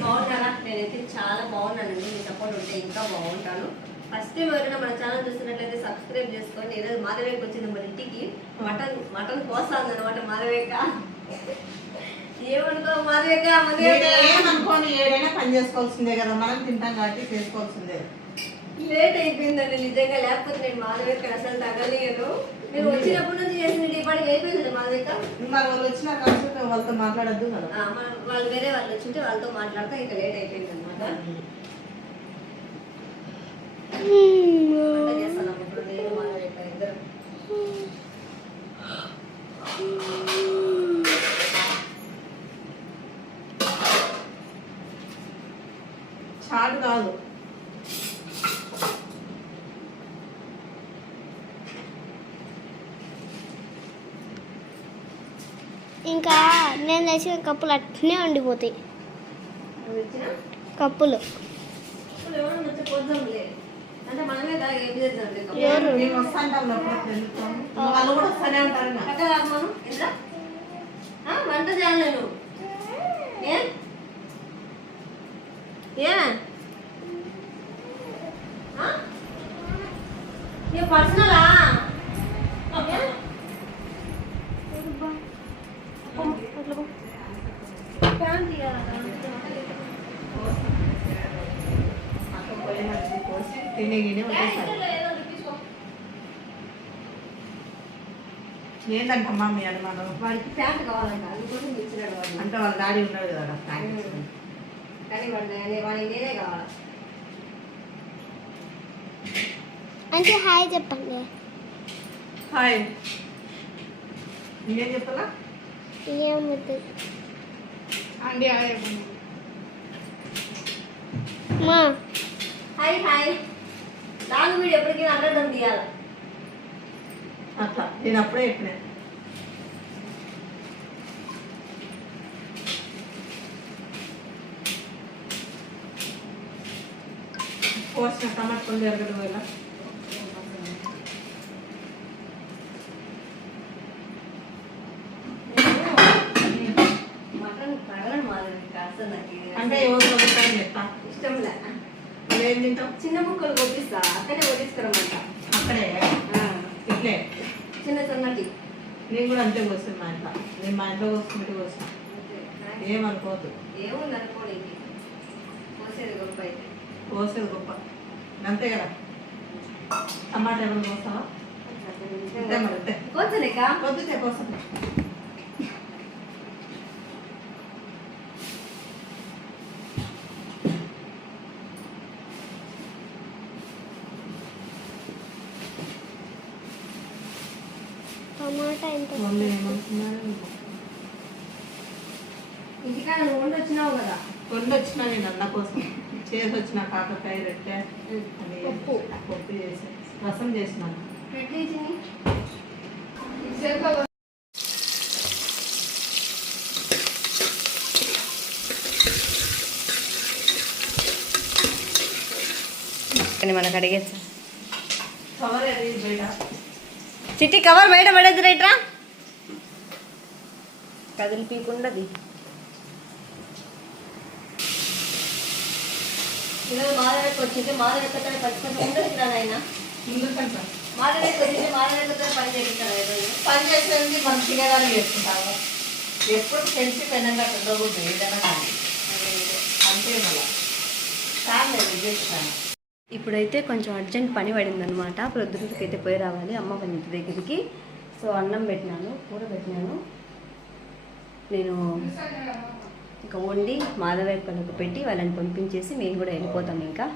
బాగున్నారా? నేనైతే చాలా బాగున్నానండి. మీ సపోర్ట్ ఉంటే ఇంకా బాగుంటాను. ఫస్ట్ టైం ఎవరైనా మన ఛానల్ చూస్తున్నట్లయితే సబ్స్క్రైబ్ చేసుకోండి ఈరోజు మాధవేకి వచ్చింది మన ఇంటికి మటన్ మటన్ కోసాంది అనమాట మాధవేక ఏమనుకో మాధవేక ఏడైనా పని చేసుకోవాల్సిందే కదా. మనం తింటాం కాబట్టి చేసుకోవాల్సిందే. లేట్ అయిపోయిందండి నిజంగా లేకపోతే నేను మాధవేక అసలు తగలేను నేను వచ్చినప్పటి నుంచి చేసిన డిపార్ట్మెంట్ అయిపోయిందండి మాధవేక మరి వాళ్ళు వచ్చిన కాబట్టి వాళ్ళతో మాట్లాడద్దు కదా. వాళ్ళు వేరే వాళ్ళు వచ్చింటే వాళ్ళతో మాట్లాడితే ఇంకా లేట్ అయిపోయింది అనమాట వంట చేస్తున్నాం ఇప్పుడు నేను మాధవేక ఇద్దరు. చాటు కాదు ఇంకా నేను తెచ్చిన కప్పులు అట్నే ఉండిపోతాయి నువ్వు ఇచ్చినా కప్పులు ఇప్పుడు ఎవరు మంచి పోద్దాంలే అంటే మనమే దాకా ఏం చేద్దాం ఎవరు? మేము వస్తా అంటాం లోపల వెళ్ళుతాం వాళ్ళు కూడా వస్తూనే ఉంటారు ఇంకా. అక్క రాకు మనం ఎంత ఆ, వంట చేయాలి నేను ఏ? ఏ? ఆ? ఏ పర్సనలా ఏ? ఫ్యాన్ తీయాలా? అక్కడ పోయి మంచిది కోసి తినే గినే వచ్చేసారు ఏదో ఒకటి తీసుకో. ఏంటంటమ్మా మీ అనుమానం వాడికి ప్యాంట్ కావాలంట అందుకోసం ఇచ్చినాడు వాడు. అంటే వాళ్ళ డాడీ ఉన్నాడు కదా. కానీ వాడి నేనే వాడికి నేనే కావాలి. అంటే హాయ్ చెప్పండి. హాయ్. ఇంకేం చెప్పాలా? ఏమవుతుంది అండి హాయ్ చెప్పండి. మా. Hi hi. లాంగ్ వీడు ఎప్పటికైనా అన్నదం తీయాలి? అట్లా నేను అప్పుడే చెప్పిన. కోసిన టమాటా పళ్ళు ఎరగడం వల్ల మటన్ తగలని మాదిరి అసలు నాకు ఇది అంటే ఎవరు వదులుతారని చెప్తా ఇష్టం లే తింటావు చిన్న ముక్కలు కొట్టిస్తా అక్కడే కొట్టిస్తారన్నమాట అక్కడే? ఇట్లే? చిన్న సన్నటి నేను కూడా అంతే కోస్తాను మా ఇంట్లో. నేను మా ఇంట్లో కోసుకుంటే కోస్తాను ఏమనుకోవద్దు. ఏముంది అనుకోనికి? పోసేది గొప్ప అయితే. కోసేది గొప్ప. అంతే కదా? టమాటా ఏమైనా కోస్తావా? అంతే మరి అంతే కొంచెంకా పొద్దుతే కోసం టమాటా ఎంత మమ్మీ ఏమనుకున్నారు ఇంటికాడ నువ్వు వండి వచ్చినావు కదా. కొండ వచ్చిన నేను అన్న కోసం. చేసి వచ్చిన కాకరకాయ రొట్టె అని పప్పు. పప్పు చేసి రసం చేసినాను మనకు కవర్ అది బయట. చిట్టి కవర్ బయట పడేది రైట్రా కదిలిపీకుండది. ఈరోజు వచ్చింది ఉండదు నాయన. వచ్చింది పని పని చేసేది మనం తినేదాన్ని చేసుకుంటాము ఎప్పుడు తెలిసి పెనంగా పెద్దబుద్ధి ఏదైనా కానీ. అంతే మళ్ళా. చాలా చేస్తాను. ఇప్పుడైతే కొంచెం అర్జెంట్ పని పడిందనమాట ప్రొద్దుటికి అయితే పోయి రావాలి. అమ్మ వాళ్ళ ఇంటి దగ్గరికి. సో అన్నం పెట్టినాను కూర పెట్టినాను. నేను ఇక వండి మాధవేక్కలకు పెట్టి వాళ్ళని పంపించేసి మేము కూడా వెళ్ళిపోతాం ఇంకా.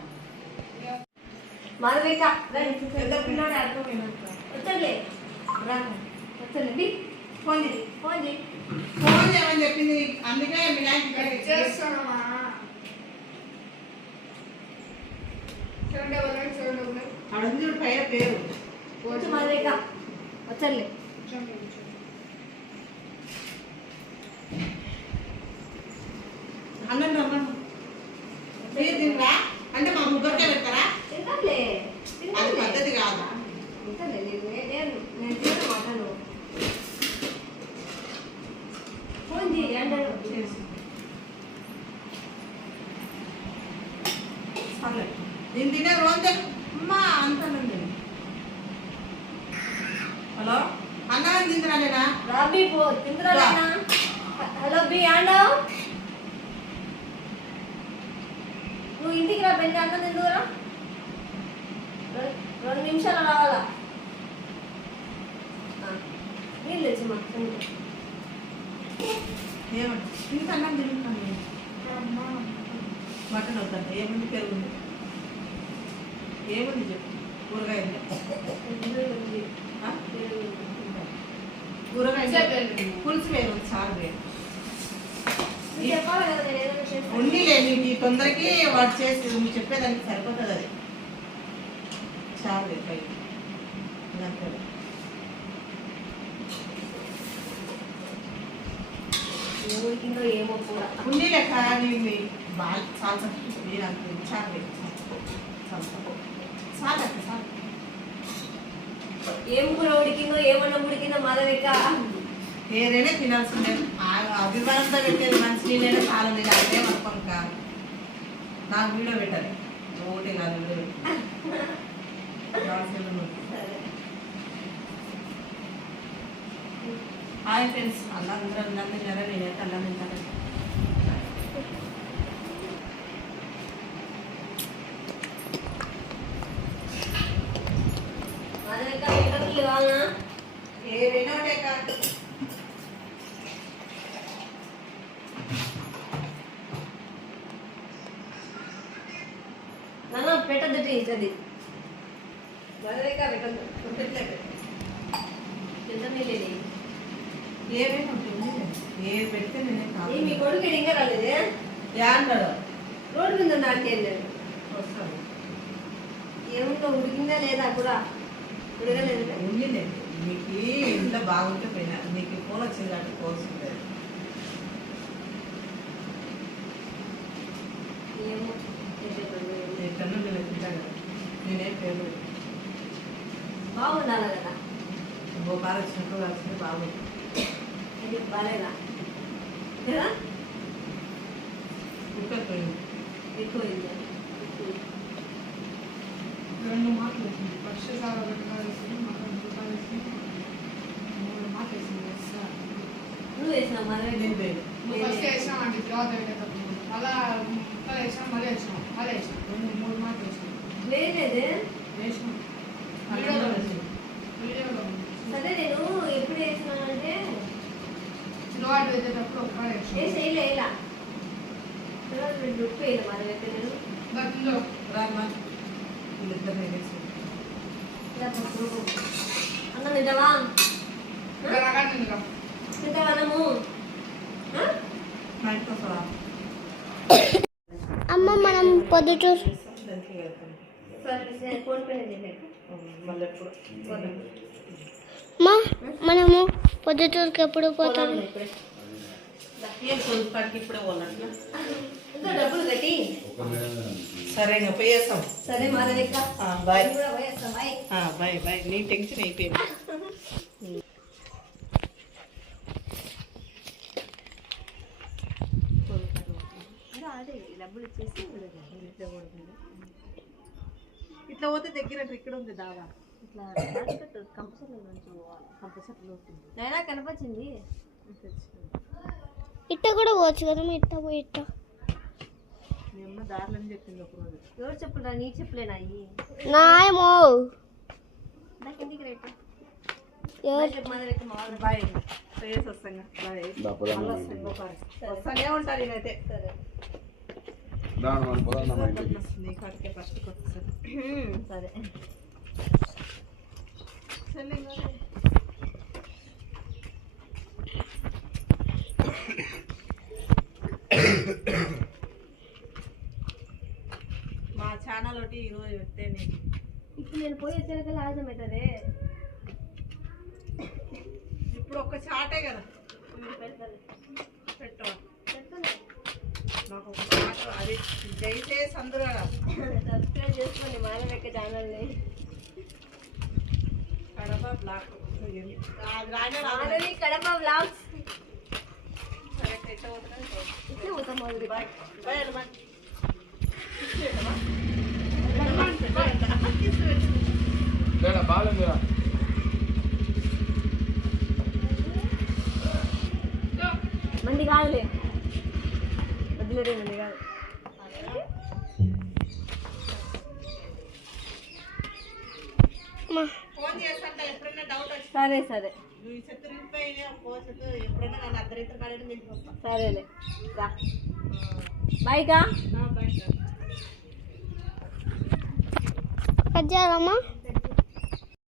ఫోన్ ఫోన్ చెప్పింది. అందుకే మీ నాయన ఇక్కడ చేస్తున్నామా అడుగు పైన పేరు. వచ్చి మాధవేక వచ్చండి అన్నం రమ్మను మీరు తినరా అంటే మా ముగ్గురికే అది పద్ధతి కాదు? ఫోన్ నేను తినే రోజు అమ్మా అంటానండి హలో? అన్నం తిందిరా నేనా రాబీ పో తిందురా. హలో బి ఆండవ్ నువ్వు ఇంటికి రా పెళ్ళి అన్నం తిందురా రె- రెండు నిమిషాలు రావాలా? ఆ, నీళ్ళు తెచ్చిమా ఏమంట ఇంత అన్నం తింటున్నాను మటన్ అవుతాను ఏముంది? పెరుగుంది ఏముంది చెప్పు. కూరగాయలు? కూరగాయలు. పులుసు వేరు చారు వేరు ఉండిలే నీకు ఈ తొందరకి వాడు చేసి నువ్వు చెప్పేదానికి సరిపోతుంది అది. చాలు వేరు పై ఇదంతా. ఊరికిందో ఏమో కూడా ఉండి లెక్క నీవి బాగా చాలా మీరు అంత వేరు చాలు ఏం కూర ఉడికిందో ఏమన్నా ఉడికిందో మాధవిక? ఏదైనా తినాల్సిందే అభిమానంతో పెట్టేది మంచి నీళ్ళైనా చాలా లేదు అదే అనుకోను కా నాకు వీడియో పెట్టాలి. ఒకటి కాదు వీడియో హాయ్ ఫ్రెండ్స్ అలా అందరూ అన్నం తిన్నారా? నేనైతే అన్నం తింటాను మాధవిక ఇంటర్వ్యూలు కావాలా ఏదైనా ఒకటే కాదు నాన్న మాధవిక పెట్టద్దు పెట్టలేదు ఇంటర్వ్యూలు ఏదైనా ఉంటుంది ఏ పెడితే నేనే మీ కొడుకు ఇంకా రాలేదే? యాంటాడు రోడ్డు మీద నాకేం లేదు వస్తాడు. ఏముందో ఉడికిందా లేదా కూడా ఉడకలేదు ఉండిలే మీకు ఇంట్లో బాగుంటే పోయినా మీకు ఫోన్ వచ్చింది కాబట్టి పోల్సింది ఏమో చేసేటోళ్ళు ఏమో. ఎక్కడో నేను తింటాను నేనేం పేరు బాగుండాలి కదా? ఇంకో బాగా వచ్చినప్పుడు వచ్చింది బాగుంది ఇది బాలేదా? కదా కుక్కర్ పోయింది ఎక్కువ అయింది. రెండు మాటలు వేసింది ఫస్ట్ సార్ ఒకటి మూడు మాటలు వేసింది సార్. నువ్వు వేసినావు మాధవిక నేను పేరు ఫస్ట్ వేసినాం అంటే తర్వాత పెట్టేటప్పుడు మళ్ళా ముక్కలు వేసినాం మళ్ళీ వేసినాం మళ్ళీ వేసినాం రెండు మూడు మాటలు సరే నేను ఎప్పుడు వేసినానంటే చిన్నవాడు వేసేటప్పుడు ఒక కాడ వేసి వేసినాం వేయలే వేయలా. తర్వాత రెండు ఉప్పు వేయలే మాధవిక నేను. రామ్మా. వీళ్ళిద్దరు వేసి. అన్నం అమ్మ మనం పొద్దుటూరు దానికి అమ్మా మనము పొద్దుటూరుకి ఎప్పుడు పోతాం సరే ఇంకా పోయేస్తాం సరే బాయ్ బాయ్ బాయ్ బాయ్ నీ టెన్షన్ అయిపోయింది డబ్బులు ఇచ్చేసి ఇట్లా పోతే దగ్గర ఇక్కడ ఉంది దాదా ఇట్లా కంపల్సరీ నుంచి పోవాలి. కంపల్సరీ నైనా కనపచ్చింది? ఇట్ట కూడా పోవచ్చు కదా ఇట్ట పోయి ఇట్ట. మీ అమ్మ దారులని చెప్పింది ఒక రోజు ఎవరు చెప్పురా నీ చెప్పులేనా అయ్యి. నాయమో. నాకు ఇంటికి రేటు? ఎవరు? చెప్పు మాధవిక మా వాళ్ళు బాయ్ పోయేసి వస్తాం బాయ్. వస్తానే ఉంటారు నేనైతే సరే. దాని మన పొలం మా ఇంటికి సరే మా ఛానల్ ఒకటి ఈరోజు పెట్టే నేను ఇప్పుడు నేను పోయి వచ్చేకల్లా ఆలస్యం అవుతుంది ఇప్పుడు ఒక్క చాటే కదా. పెడతాను మరి దయచేసి అందరూ సబ్స్క్రైబ్ చేసుకోండి మానవేక ఛానల్ని కడప బ్లాక్ కడప బ్లాగ్స్ బాగుందిరా మంది కాదులే వదిలేరే మంది కాదు మీకు వస్తా సరేలే. కట్ చేయాలమ్మా.